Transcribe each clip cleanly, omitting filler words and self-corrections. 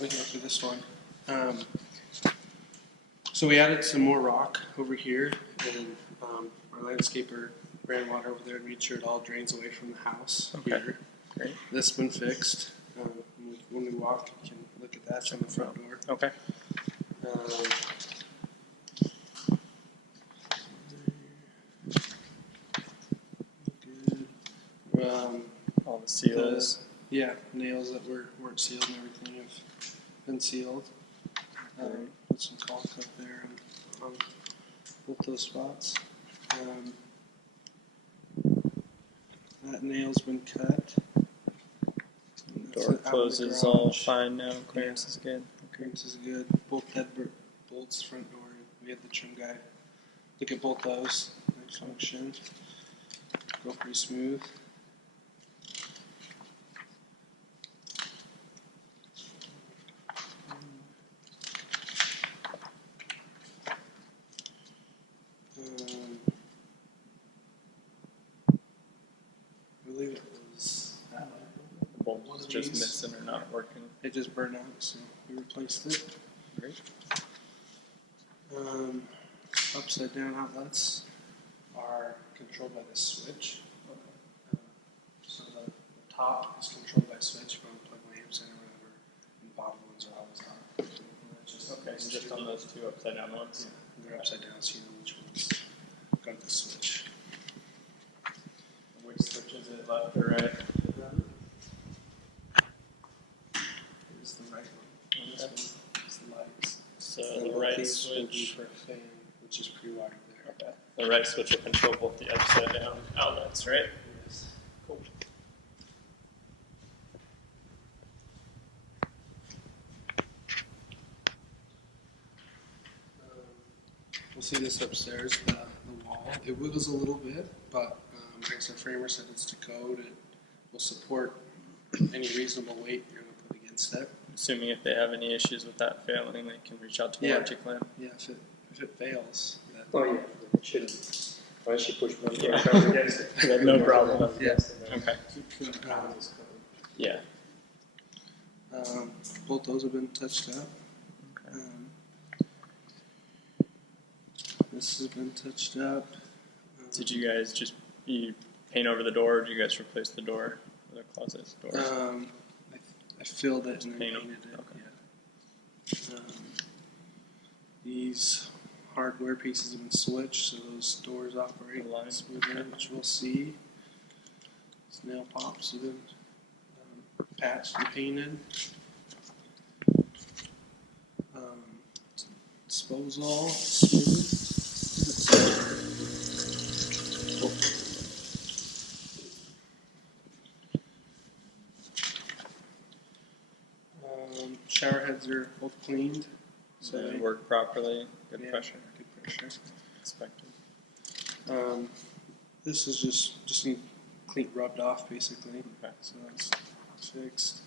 We can go through this one. So we added some more rock over here, and our landscaper ran water over there and made sure it all drains away from the house. Okay. Here. Great. This has been fixed. When we walk, you can look at that. It's on the front door. Okay. Good. All the seals. Nails that weren't sealed and everything have been sealed. Put some caulk up there on both those spots. That nail's been cut. Door closes all fine now. Clearance is good. Clearance is good. Both head bolts, front door. We had the trim guy look at both those. Nice function. Go pretty smooth. I believe it was The bolt was just missing or not working. It just burned out, so we replaced it. Great. Upside down outlets are controlled by this switch. So the top is controlled by a switch if I plug my amps in or whatever, and the bottom ones are always on. Okay, so just on those two upside down ones? Yeah, they're upside down, so you know which one's got the switch. Which switch is it, left or right? It's the right one. This one is the lights. So And the right these will be switch. for a fan, which is pre-wired there. Okay. The right switch will control both the upside down outlets, right? Yes. Cool. We'll see this upstairs, the wall. It wiggles a little bit, but like our framer said, it's to code. It will support any reasonable weight you're going to put against it. Assuming if they have any issues with that failing, they can reach out to warranty claim. Yeah, if it fails. Oh, yeah, it shouldn't. Why should push one against it? No problem. Yes. Okay. Yeah. Both those have been touched up. Okay. This has been touched up. Did you guys you paint over the door, or did you guys replace the door, or the closet doors? I filled it and then Paint 'em. painted it. Okay. Yeah. These hardware pieces have been switched, so those doors operate smoothly, which we'll see. These nail pops have been patched and painted. Disposal smooth. Shower heads are both cleaned. So they work properly, good pressure. Good pressure. Expected. This is just need clean rubbed off basically. Okay. So that's fixed.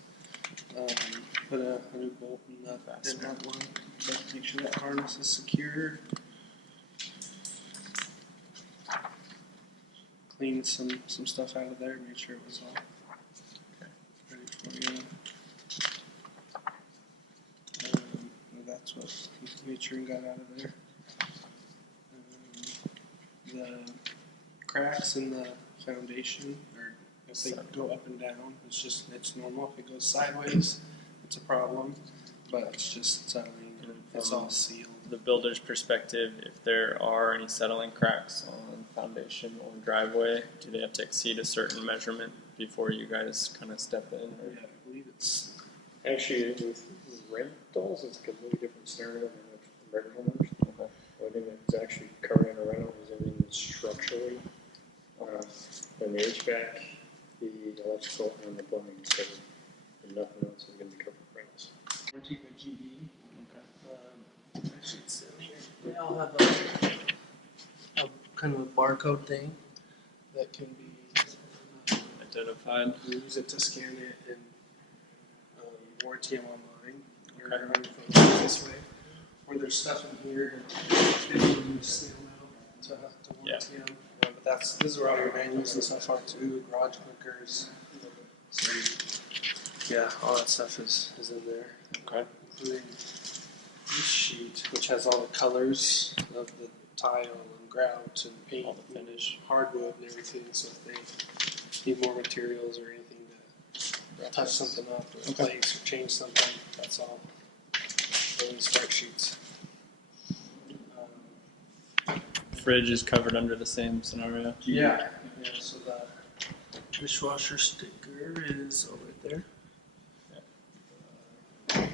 Put a new bolt in that one to make sure that harness is secure. Cleaned some stuff out of there, made sure it was all ready for you. That's what made sure and got out of there. The cracks in the foundation, or if they go up and down, it's normal. If it goes sideways, it's a problem, but it's just settling. It's all sealed. The builder's perspective, if there are any settling cracks on foundation or driveway, do they have to exceed a certain measurement before you guys kind of step in? Or? Yeah, I believe it's. Actually, with rentals, it's a completely different scenario than with rental owners. Okay. One thing that's actually covered in a rental is everything that's structurally, and the HVAC, the electrical, and the plumbing. So nothing else is going to be covered in rentals. Warranty by GE. Okay. Actually, it's down here. They all have a kind of a barcode thing that can be Identified. You use it to scan it and warranty them online. Or Okay. running from this way. Or there's stuff in here that you can use snail mail to warranty them. But this is where all your manuals and stuff are too, garage clickers. So Yeah, all that stuff is in there. Okay. Including this sheet, which has all the colors of the tile and grout and paint, All the finish. hardwood and everything. So if they need more materials or anything to touch something up or replace or change something, that's all in the start sheets. Fridge is covered under the same scenario. Yeah. So the dishwasher sticker is over there. Fridge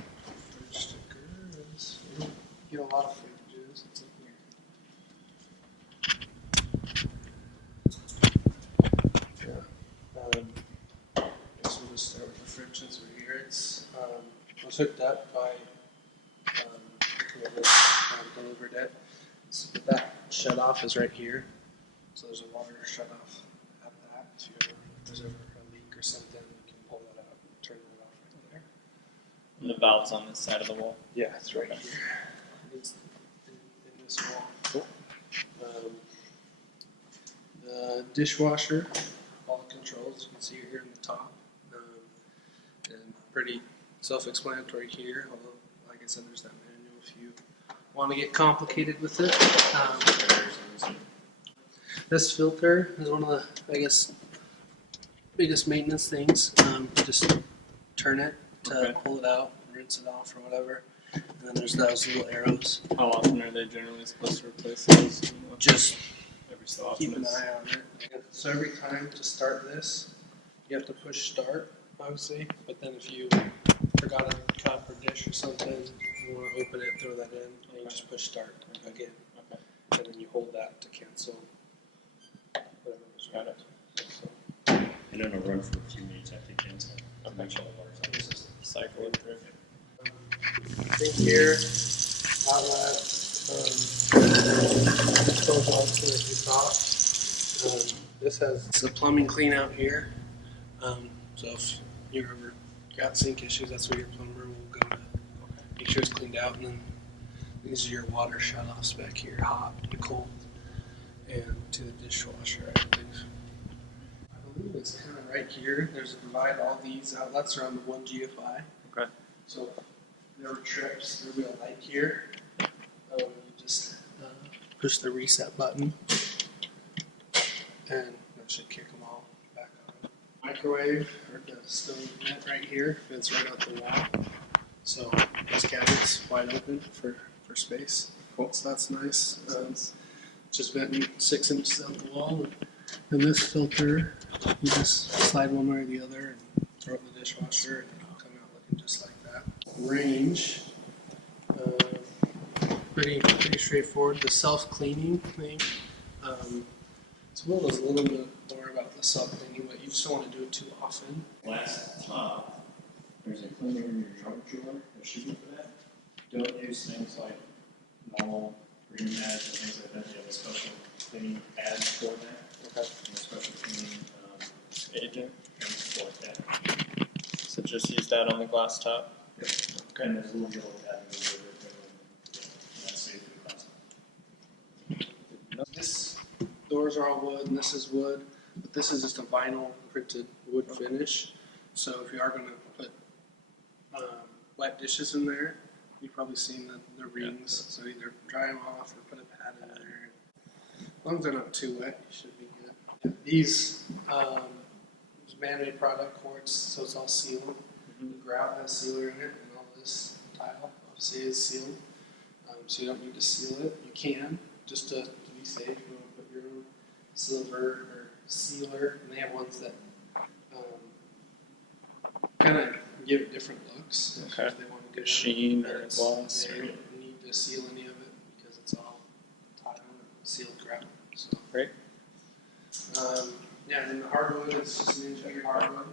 sticker is. You don't get a lot of fridges. It's up here. Yeah. Guess we'll just start with the fridges over here. It's was hooked up by whoever delivered it. But that shut off is right here. So there's a water shut off at that. If there's ever a leak or something, we can pull that out and turn that off right there. And the valve's on this side of the wall. Yeah, it's right here. It's in this wall. Cool. The dishwasher, all the controls, you can see here in the top. And pretty self-explanatory here, although, like I said, there's that manual if you want to get complicated with it. This filter is one of the, I guess, biggest maintenance things. Just turn it to pull it out, rinse it off or whatever. And then there's those little arrows. How often are they generally supposed to replace those? Just Every so often. keep an eye on it. So every time to start this, you have to push start, obviously. But then if you forgot a cup or dish or something, you want to open it, throw that in, and you just push start again. Okay. And then you hold that to cancel whatever was Got it. So, And then it'll run for a few minutes after you cancel. To make sure the water's out. this is Cycle it through. thing here, outlet, goes on to the Shutoff. This has the plumbing clean out here. So if you ever got sink issues, that's where your plumber will go to make sure it's cleaned out. And then these are your water shutoffs back here, hot and cold, and to the dishwasher, I believe. I believe it's kind of right here. There's a divide. All these outlets are on the 1 GFI. Okay. So if there were trips, there'll be a light here. You just push the reset button, and that should kick them all back on. Microwave, or the stove vent right here, it's right out the wall. So this cabinet's wide open for space. Cool. So that's nice. Just venting 6 inches out the wall. And this filter, you just slide one way or the other and throw it in the dishwasher, and it'll come out looking just like that. Range, pretty straightforward. The self-cleaning thing, it's one of those little bit more about the self-cleaning, but you just don't want to do it too often. Last top, there's a cleaner in your junk drawer. There should be for that. Don't use things like normal green pads and things like that. You have a special cleaning pad for that. Okay. And a special cleaning Agent. things like that. So just use that on the glass top. Okay. And there's a little yellow tab that goes over it. And that's safe for the glass. This doors are all wood, and this is wood, but this is just a vinyl printed wood finish. So if you are going to put wet dishes in there, you've probably seen the rings. So either dry them off or put a pad in there. As long as they're not too wet, you should be good. Yeah, these is man-made product quartz, so it's all sealed. The grout has sealer in it, and all this tile obviously is sealed. So you don't need to seal it. You can, just to be safe. You want to put your own silver or sealer, and they have ones that kind of give it different looks. Okay. If they want to Like a sheen or a But gloss. they don't need to seal any of it because it's all tile and sealed grout. So. Great. Yeah, and then the hardwood is just an engineered hardwood.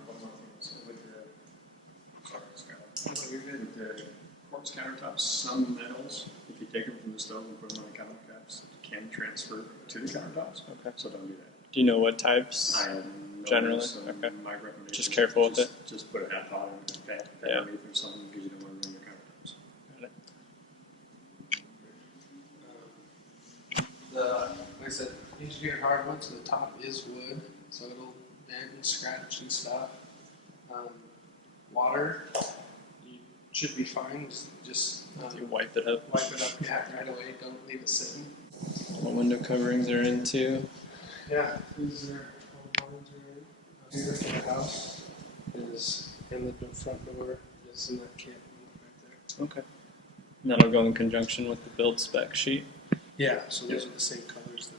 So with the, sorry, Scott. Oh, you're good. With the quartz countertops, some metals, if you take them from the stove and put them on the countertops, can transfer to the countertops. Okay. So don't do that. Do you know what types? I have no Generally? idea, so Okay. my recommendation Just is careful with just put a half pot and fat Yeah. underneath or something because you don't want to ruin your countertops. Got it. Like I said, engineered hardwood, so the top is wood, so it'll bend and scratch and stuff. water, you should be fine. Just You wipe it up. wipe it up, yeah, right away. Don't leave it sitting. All window coverings are in too. Yeah, these are all blinds are in. Here for the house is, and the front door is in that kit right there. Okay. And that'll go in conjunction with the build spec sheet. Yeah, so those are the same colors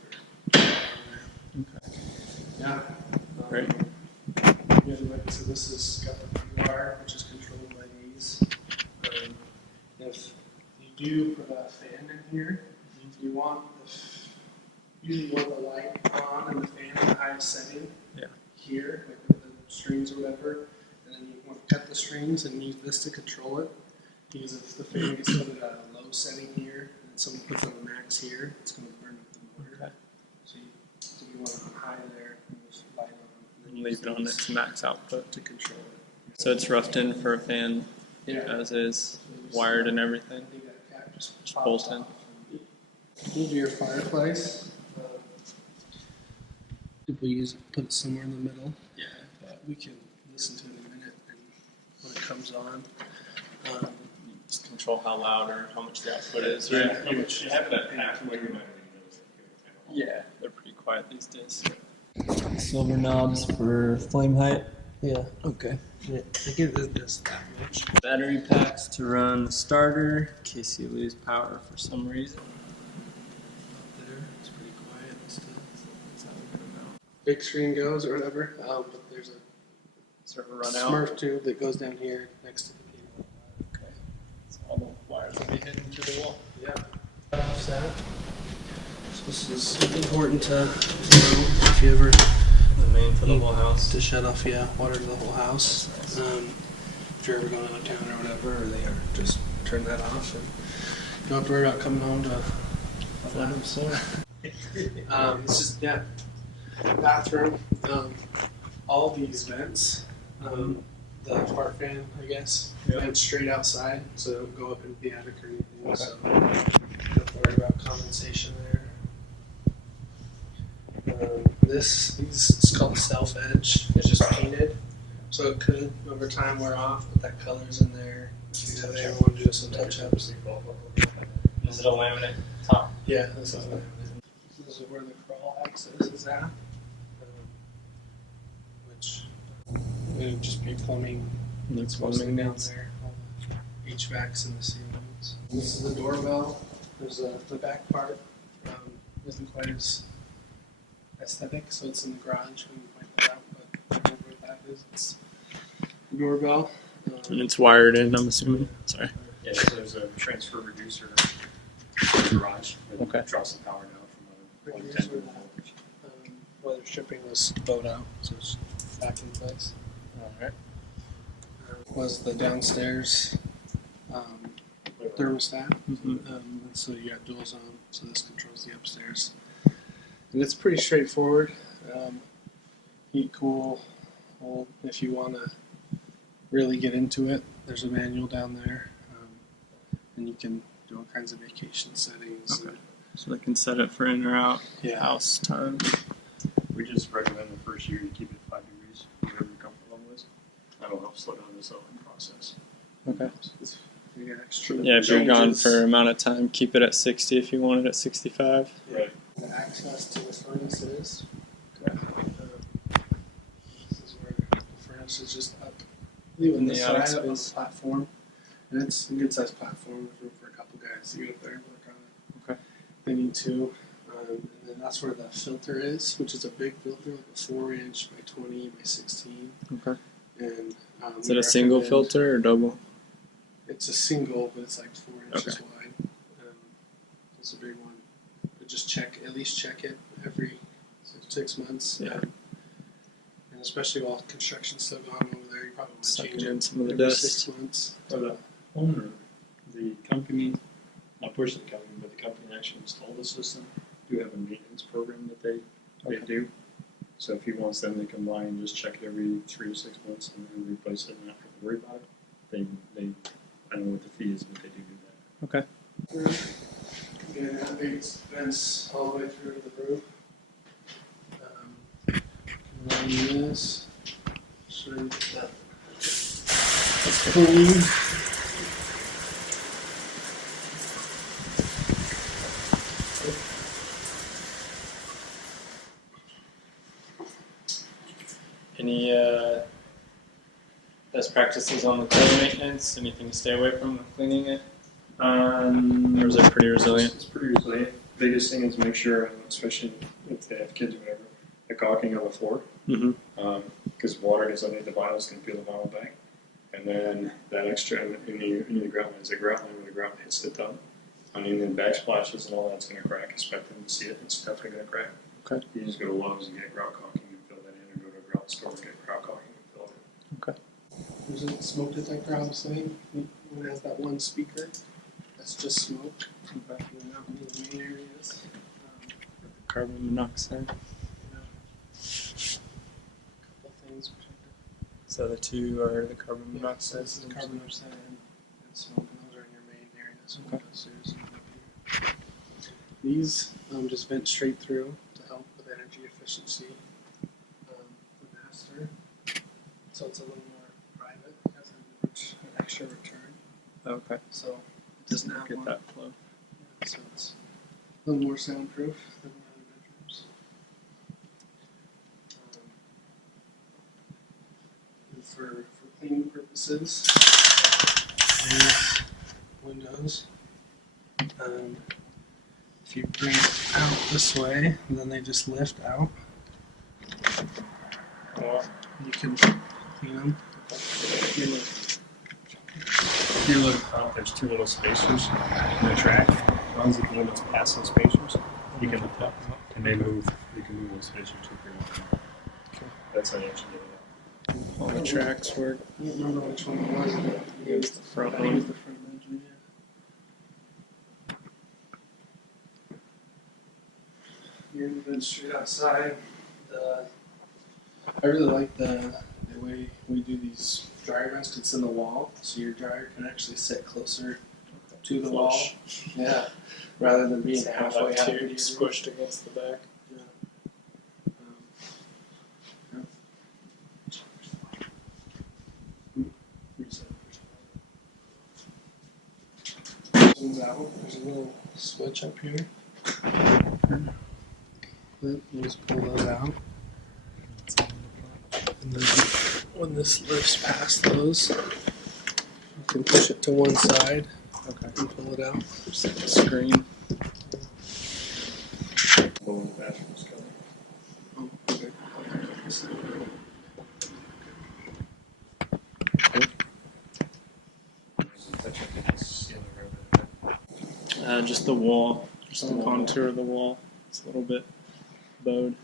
that are on there. Okay. Yeah. Great. Yeah, like, so this has got the wire, which is controlled by these. If you do put a fan in here, you want usually you want the light on and the fan at the highest setting. Yeah. Here, like with the strings or whatever, and then you want to cut the strings and use this to control it. Because if the fan gets put at a low setting here, and then someone puts on a max here, it's going to burn up the motor. Okay. So you want it on high there, and just light on. And then Leave it on its max output. to control it. So it's roughed in for a fan Yeah. as is, wired and everything. I think that cap just Just pops bolt in. off. Move your fireplace. People put it somewhere in the middle. Yeah. But we can listen to it in a minute, and when it comes on. Just control how loud or how much the output is, Yeah. right? How much? You have it at halfway, you might not even notice it. Yeah, they're pretty quiet these days. Silver knobs for flame height. Yeah. Okay. Yeah. I think it does that much. Battery packs to run the starter in case you lose power for some reason. Up there, it's pretty quiet still. That's how we get them out. Big screen goes or whatever, but there's a Sort of run out. Smurf tube that goes down here next to the cable. Okay. So all the wires will be hidden through the wall. Yeah. Offset. So this is important to know if you ever The main for the whole house. to shut off, water to the whole house. If you're ever going out of town or whatever, or they are, just turn that off, and you don't have to worry about coming home to flood them. So, it's just bathroom. All these vents, the fart fan, I guess, vents straight outside, so they don't go up into the attic or anything. So don't have to worry about condensation there. It's called self edge. It's just painted, so it could over time wear off, but that color's in there. If you ever want to do some touch ups. Is it a laminate top? Yeah, this is where the crawl access is at, which would just be plumbing. That's Mostly plumbing down needs. there, all the HVACs in the ceilings. This is the doorbell. There's the back part isn't quite as aesthetic, so it's in the garage. We can point that out, but I don't know what that is. It's the doorbell. And it's wired in, I'm assuming. Sorry. Yeah, so there's a transfer reducer garage that Okay. draws the power down from Right a here's 110 where weather stripping was bowed out, so it's back in place. Alright. Was the downstairs thermostat. Mhm. And so you got dual zone, so this controls the upstairs. And it's pretty straightforward. Heat, cool, hold. If you want to really get into it, there's a manual down there. And you can do all kinds of vacation settings. Okay. So they can set it for in or out Yeah. house time. We just recommend the first year you keep it 5 degrees, whatever you're comfortable with. That'll help slow down the selling process. Okay. You get extra Yeah, if you're gone changes. for an amount of time, keep it at 60 if you want it at 65. Right. The access to the furnace is. Okay. This is where the furnace is just up. Leaving In the the attic side of the space. platform. And it's a good sized platform. There's room for a couple guys to get up there and work on it. Okay. They need to. And then that's where the filter is, which is a big filter, like a 4-inch by 20 by 16. Okay. And Is it a single recommend- filter or double? It's a single, but it's like 4 inches Okay. wide. It's a big one. But just at least check it every 6 months. Yeah. And especially while construction's still going over there, you probably want to Sucking change in it some of the every dust. 6 months. So the owner, the company, not push the company, but the company that actually installed the system, do have a maintenance program that they do. So if he wants them to come by and just check it every 3 to 6 months and then replace it and not have to worry about it, they I don't know what the fee is, but they do that. Okay. Again, that big vents all the way through to the roof. Run this. Show you that. clean. Any best practices on the clay maintenance? Anything to stay away from when cleaning it? Or is it pretty resilient? It's pretty resilient. Biggest thing is make sure, especially if they have kids or whatever, the caulking on the floor. Because water gets underneath the vinyl, it's going to peel the vinyl back. And then that extra in the grout line is a grout line where the grout hits the tub. And then backsplashes and all that's going to crack. Expect them to see it. It's definitely going to crack. Okay. You just go to Lowe's and get grout caulking and fill that in, or go to a grout store and get grout caulking and fill it in. Okay. There's a smoke detector, obviously. It has that one speaker. That's just smoke. And then out in the main areas. Carbon monoxide. Couple things which So the two are the carbon I monoxide. this is carbon monoxide and smoke, and those are in your main areas. Windows, and up here. These just vent straight through to help with energy efficiency. The master, so it's a little more private because of an extra return. Okay. So it doesn't have Get one. that flow. Yeah, so it's a little more soundproof than the other bedrooms. And for cleaning purposes, these windows, if you bring it out this way, then they just lift out. You can clean them. If you look up, there's two little spacers in the track. As long as the windows pass those spacers, you can lift up and they move. You can move those spacers to your That's how you actually get it All the tracks work. I don't remember which one it was. It was the front I one. think it was the front bedroom, yeah. You're in the bed straight outside. I really like the way we do these dryer vents 'cause it's in the wall, so your dryer can actually sit closer to the wall. Yeah, rather than being halfway out of your squished against the back. Yeah. Zooms out. There's a little switch up here. You just pull those out. And then when this lifts past those, you can push it to one side and pull it out. Just like a screen. When the bathroom's coming. Oh, okay. Just the wall. Just the contour of the wall. It's a little bit bowed.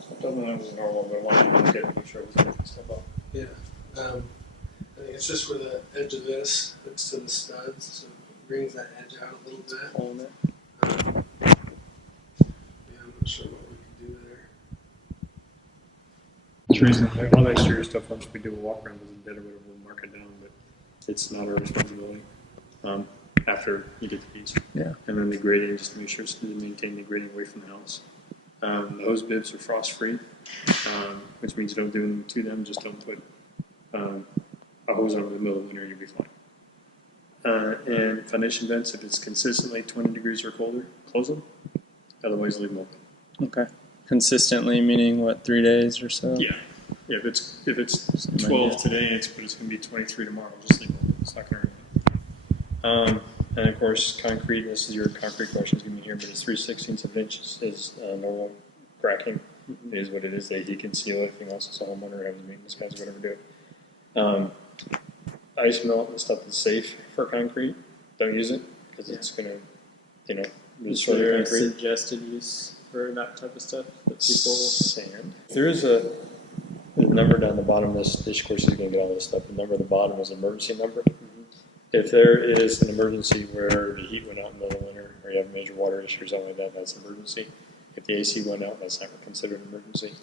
Sometimes that was normal, but I wanted to look at it, make sure it was making stuff up. Yeah. I think it's just where the edge of this hooks to the studs, so it brings that edge out a little bit. Holding it. Yeah, I'm not sure what we can do there. It's reasonable. All the exterior stuff, once we do a walk around, doesn't dead or whatever, we'll mark it down, but it's not our responsibility. After you get the keys. Yeah. And then the grading, just to make sure to maintain the grading away from the house. The hose bibs are frost free, which means don't do anything to them, just don't put a hose on them in the middle of winter, you'll be fine. And foundation vents, if it's consistently 20 degrees or colder, close them. Otherwise, leave them open. Okay. Consistently meaning what, 3 days or so? Yeah. Yeah, if it's Same 12 idea. today, but it's going to be 23 tomorrow, just leave it open. It's not going to hurt. And of course, concrete, this is your concrete questions give me here, but it's 3/16 of inch is normal cracking. It is what it is. They deconceal everything else. It's a homeowner, have the maintenance guys, whatever do it. Ice melt and stuff that's safe for concrete. Don't use it because it's going to, Is destroy there a concrete. suggested use for that type of stuff that people? Sand. There is a number down the bottom of this. Of course, he's going to get all this stuff. The number at the bottom is an emergency number. If there is an emergency where the heat went out in the middle of winter, or you have major water issues or something like that, that's an emergency. If the AC went out, that's not considered an emergency.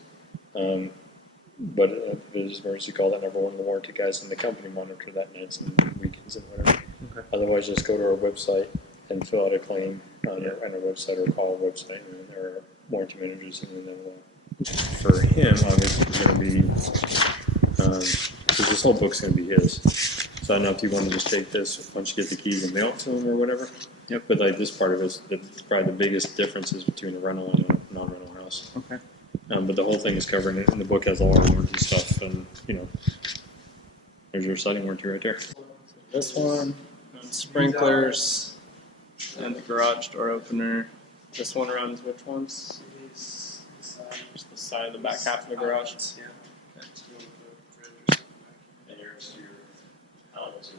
But if it is an emergency, call that number one. The warranty guys in the company monitor that nights and weekends and whatever. Okay. Otherwise, just go to our website and fill out a claim on our website or call our website and our warranty managers, and then for him, obviously, is going to be, because this whole book's going to be his. So I don't know if you want to just take this once you get the keys and mail it to him or whatever. Yep. But like this part of it's probably the biggest differences between a rental and a non-rental house. Okay. But the whole thing is covered in it, and the book has all our warranty stuff, and there's your siding warranty right there. This one, sprinklers, and the garage door opener. This one runs which ones? Just the side, the back half of the garage. Yeah. And yours, your outlets are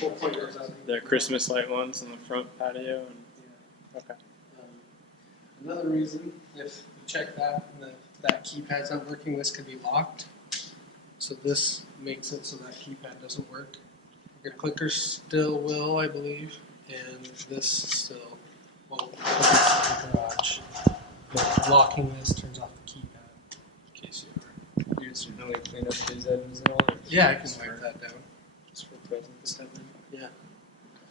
We'll point those out. The Christmas light ones in the front patio. And, okay. Another reason, if you check that and that keypad's not working, this could be locked. So this makes it so that keypad doesn't work. Your clicker still will, I believe, and this still will close the garage. But locking this turns off the keypad in case you are. You just really clean up these edges and all that? Yeah, I can wipe that down. Just for present stuff. Yeah.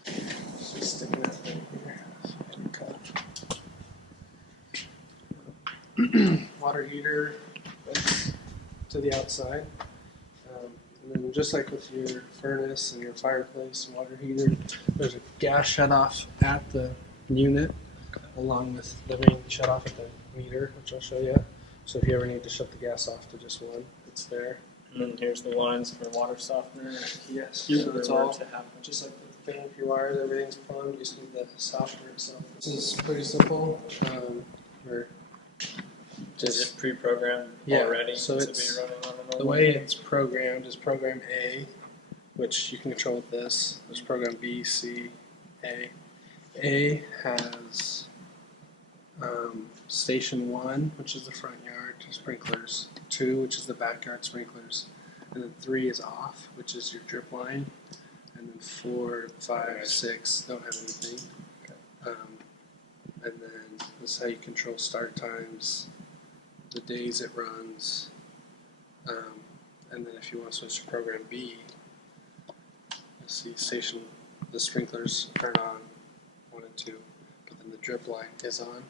Just sticking that thing here. Cut. Water heater to the outside. And then just like with your furnace and your fireplace and water heater, there's a gas shutoff at the unit along with the main shutoff at the meter, which I'll show you. So if you ever need to shut the gas off to just one, it's there. And then here's the lines for water softener. Yes, If so there it's were all to happen. just like with the thing, if your wires, everything's plumbed, you just need the softener itself. This is pretty simple. We're Is it pre-programmed Yeah, already so to it's- be running on an the way it's programmed is program A, which you can control with this. There's program B, C, A. A has station 1, which is the front yard sprinklers, 2, which is the backyard sprinklers, and then 3 is off, which is your drip line, and then 4, 5, 6 don't have anything. And then this is how you control start times, the days it runs, and then if you want to switch to program B, you'll see the sprinklers turn on 1 and 2, but then the drip line is on,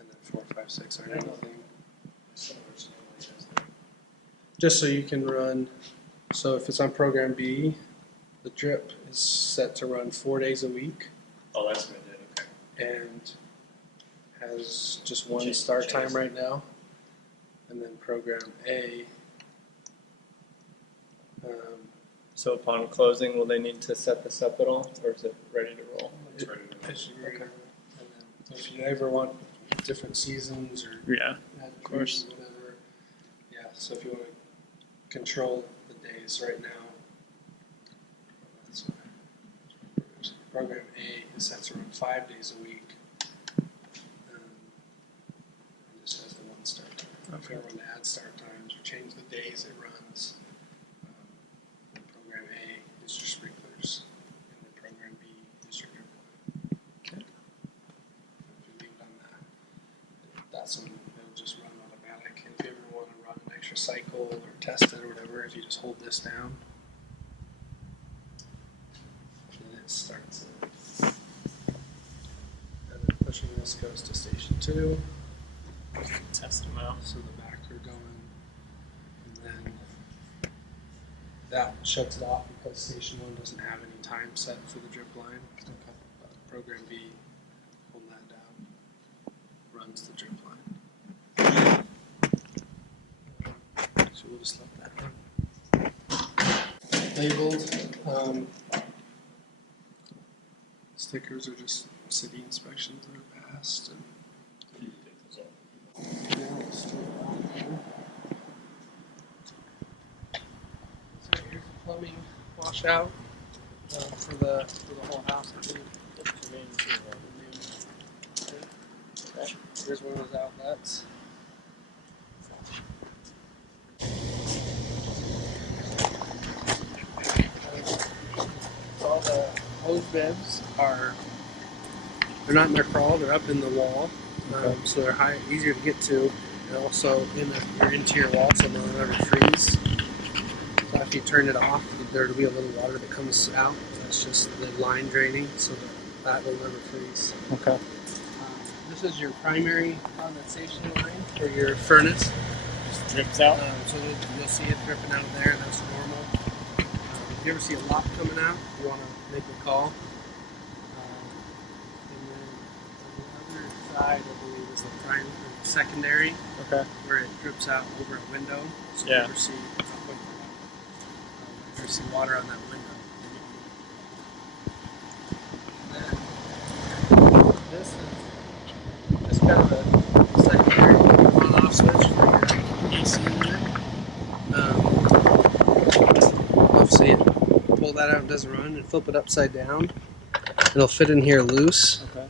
and then 4, 5, 6 aren't anything. Just so you can run, so if it's on program B, the drip is set to run 4 days a week Oh, that's good. Okay. and has just one start time right now. And then program A, So upon closing, will they need to set this up at all, or is it ready to roll? It's ready to go. and then if you ever want different seasons or Yeah. of course. whatever, yeah. So if you want to control the days right now, that's what program A is set to run 5 days a week. It just has the one start time. If you ever want to add start times or change the days it runs, then program A is your sprinklers, and then program B is your drip line. Okay. If you leave it on that, that's when it'll just run automatic. And if you ever want to run an extra cycle or test it or whatever, if you just hold this down, then it starts it. And then pushing this goes to station 2. Test them out. So the back are going, and then that shuts it off because station 1 doesn't have any time set for the drip line. Okay. Program B, holding that down, runs the drip line. So we'll just let that run. Labeled. Stickers are just city inspections that are passed. And You can take those off. yeah, we'll still have that. So here's the plumbing washout for the whole house. Okay. Here's one of those outlets. All the hose bibs they're not in their crawl, they're up in the wall. So they're easier to get to, and also in your interior wall, so they'll never freeze. So after you turn it off, there'll be a little water that comes out. That's just the line draining, so that will never freeze. Okay. This is your primary condensation line for your furnace. Just drips out. So you'll see it dripping out of there. That's normal. If you ever see a lot coming out, you want to make a call. And then on the other side, I believe, is the secondary, Okay. where it drips out over a window. So Yeah. you never see, never see water on that window. And then this is kind of a secondary on-off switch for your AC unit. Obviously, pull that out, it doesn't run, and flip it upside down. It'll fit in here loose, Okay.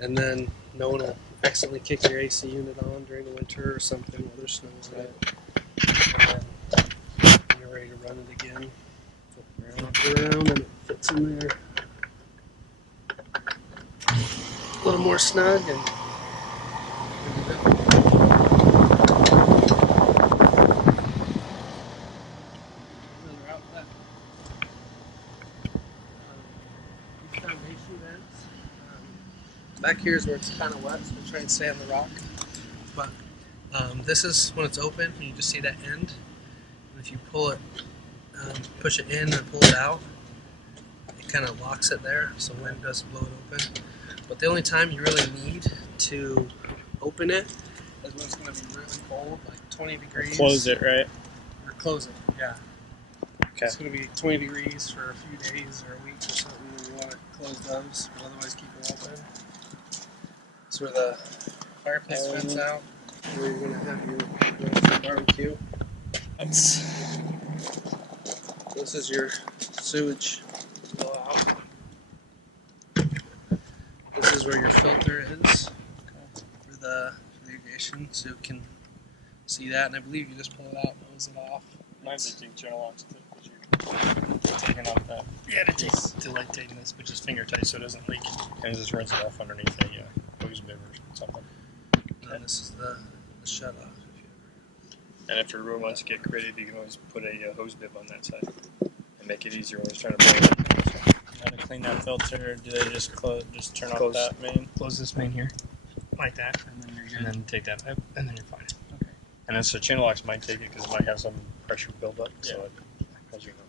and then no one will accidentally kick your AC unit on during the winter or something while there's snow on it. And then when you're ready to run it again, flip it around and it fits in there. A little more snug and another outlet. These foundation vents. Back here is where it's kind of wet, so we'll try and stay on the rock. But this is when it's open, and you just see that end. And if you pull it, push it in and pull it out, it kind of locks it there, so wind doesn't blow it open. But the only time you really need to open it is when it's going to be really cold, like 20 degrees. Close it, right? Or close it, yeah. Okay. It's going to be 20 degrees for a few days or a week or something, and you want to close those, but otherwise keep them open. That's where the fireplace vents out, where you're going to have your barbecue. This is your sewage blowout. This is where your filter is for the irrigation, so you can see that. And I believe you just pull it out and hose it off. Mine's a big channel locks too, because you're taking off that. Yeah, to like taking this, but just finger tight so it doesn't leak. And just rinse it off underneath a hose bib or something. And this is the shutoff. And if your room wants to get creative, you can always put a hose bib on that side and make it easier when you're trying to pull it up. How to clean that filter? Do they just turn off Close. that main? Close this main here, like that, And then you're and then take that pipe, and then you're fine. Okay. And then so channel locks might take it because it might have some pressure build up. So, Yeah. as you know,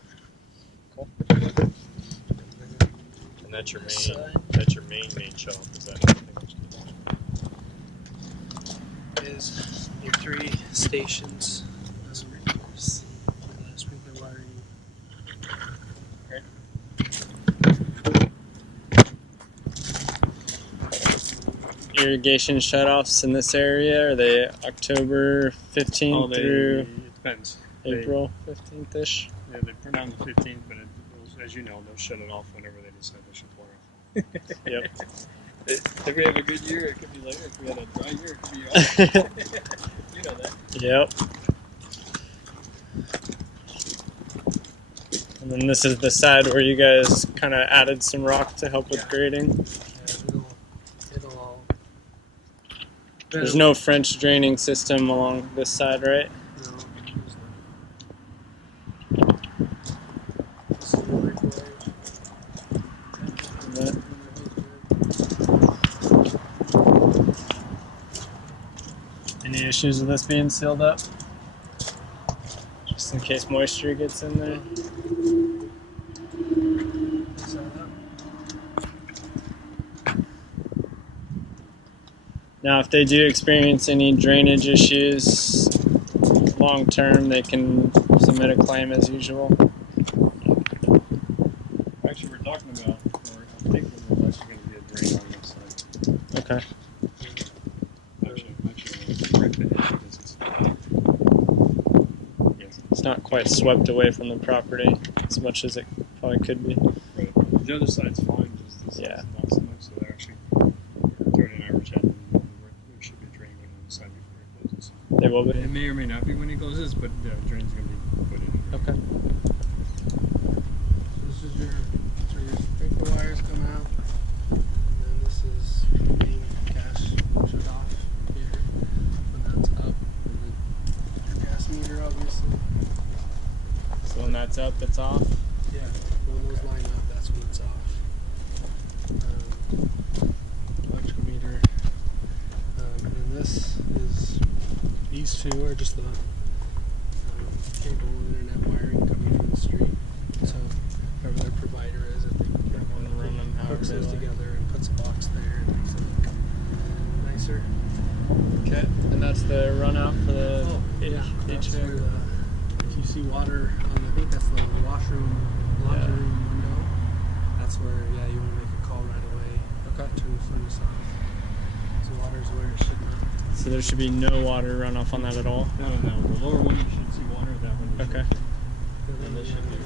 cool. And that's your This main. side That's your main shell. Is that? is your 3 stations. Sprinkler wiring. Irrigation shutoffs in this area, are they October 15th through It depends. April 15th-ish? Yeah, they put down the 15th, but as you know, they'll shut it off whenever they decide they should pour it. Yep. If we have a good year, it could be later. If we had a dry year, it could be You know that. Yep. And then this is the side where you guys kind of added some rock to help with grading. It'll all. There's no French draining system along this side, right? No. This is the microwave. Any issues with this being sealed up? Just in case moisture gets in there. Now, if they do experience any drainage issues long term, they can submit a claim as usual. Actually, we're talking about, or I'm thinking we're actually going to be a drain on this side. Okay. Actually, correct it because it's. It's not quite swept away from the property as much as it probably could be. Right. The other side's fine, just this Yeah. side's not so much. So they're actually, Tony and I were chatting. There should be a drain going on the side before it closes. They will It be. may or may not be when it closes, but the drain's going to be put in. Okay. This is where your sprinkler wires come out. And then this is your main gas shutoff here. When that's up. And then your gas meter, obviously. So when that's up, it's off. Yeah. When those line up, that's when it's off. Electrical meter. those two are just the cable and internet wiring coming from the street. So whoever their provider is, if they want to run them however hooks they those like. together and puts a box there and makes it look nicer. Okay, and that's the run out for the That's HVAC. where if you see water on I think that's the washroom, laundry Yeah. room window. That's where you want to make a call right away. Okay. Turn the furnace off. So water's where it should not. So there should be no water runoff on that at all. No, the lower one you should see water, that one you Okay. should. And this should be.